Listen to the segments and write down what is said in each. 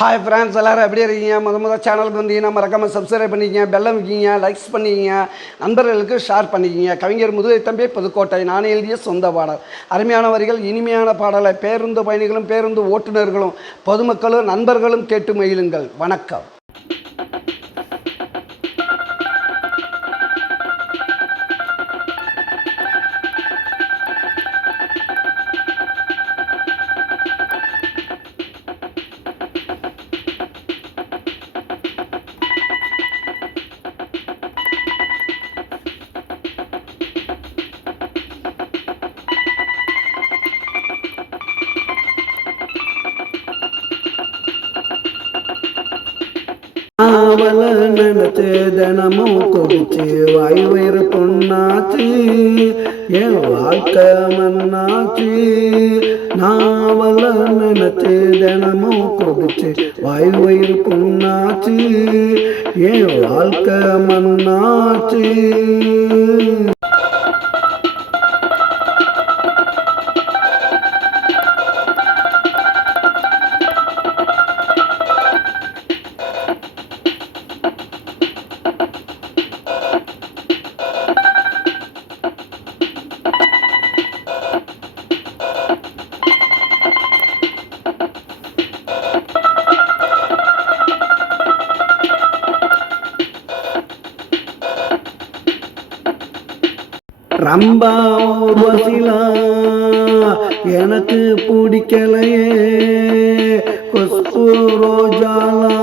Hi friends, எல்லோரும் எப்படி இருக்கீங்க? முதல் சேனலுக்கு வந்தீங்கன்னா மறக்காமல் சப்ஸ்கிரைப் பண்ணிக்கிங்க, பெல்லம் வைக்கிங்க, லைக்ஸ் பண்ணிக்கிங்க, நண்பர்களுக்கு ஷேர் பண்ணிக்கிங்க. கவிஞர் முதுகை தம்பி புதுக்கோட்டை. நான் எழுதிய சொந்த பாடல். அருமையான வரிகள், இனிமையான பாடலை பேருந்து பயணிகளும் பேருந்து ஓட்டுநர்களும் பொதுமக்களும் நண்பர்களும் கேட்டு மகிழுங்கள். வணக்கம். அவள நினைச்சு தினமும் குடிச்சு வாய் வயிறு பொண்ணாச்சு, என் வாழ்க்கை மண்ணாச்சு. நாவல நினைச்சு தினமும் குடிச்சு வாய் வயிறு பொண்ணாச்சு, என் வாழ்க்கை மண்ணாச்சு. ரம்பா ஊர்வசிலா எனக்கு பிடிக்கலையே, குஷ்பு ரோஜாலா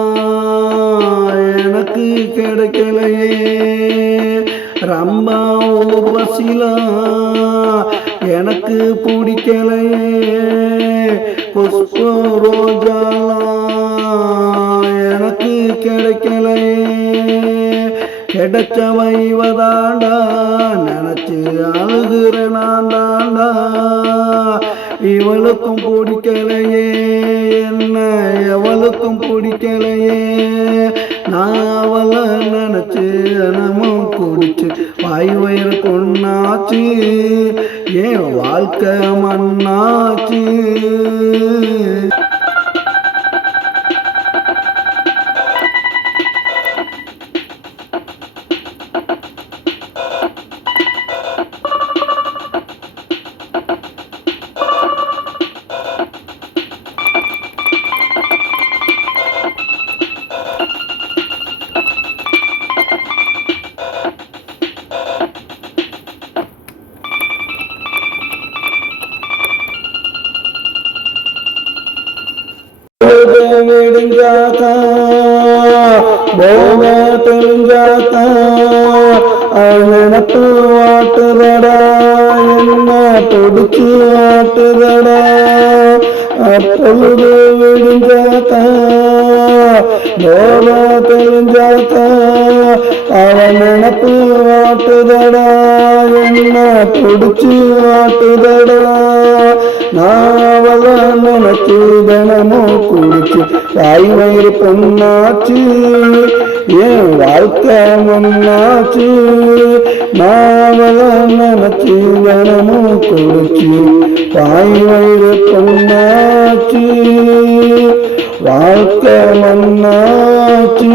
எனக்கு கிடைக்கலையே. ரம்பா ஊர்வசிலா எனக்கு பிடிக்கலையே, குஷ்பு ரோஜாலா எனக்கு கிடைக்கலையே. கிடைச்ச வைவதாண்டா நினைச்சு அழுகிற நான் தாண்டா, இவளுக்கும் பிடிக்கலையே, என்ன எவளுக்கும் பிடிக்கலையே. நான் அவளை நினைச்சு தினமும் குடிச்சு வாய் வயிறு பொண்ணாச்சு, என் வாழ்க்கை மண்ணாச்சு. விடுஞ்சாக்கா போக தெளிஞ்சாக்கா நினப்பு வாட்டுதடா, என்ன தொடுச்சு ஆட்டுதடா. அப்பொழுது விடுஞ்சாக்கா போக தெளிஞ்சாக்கா அவன் நினப்பு வாட்டுதடா, என்ன தொடுச்சு ஆட்டுதடா. நாவல நினைச்சு தினமும் குடிச்சு வாய் வயிறு பொண்ணாச்சு, என் வாழ்க்கை மண்ணாச்சு. நாவல நினைச்சு தினமும் குடிச்சு வாய் வயிறு பொண்ணாச்சு, வாழ்க்கை மண்ணாச்சு.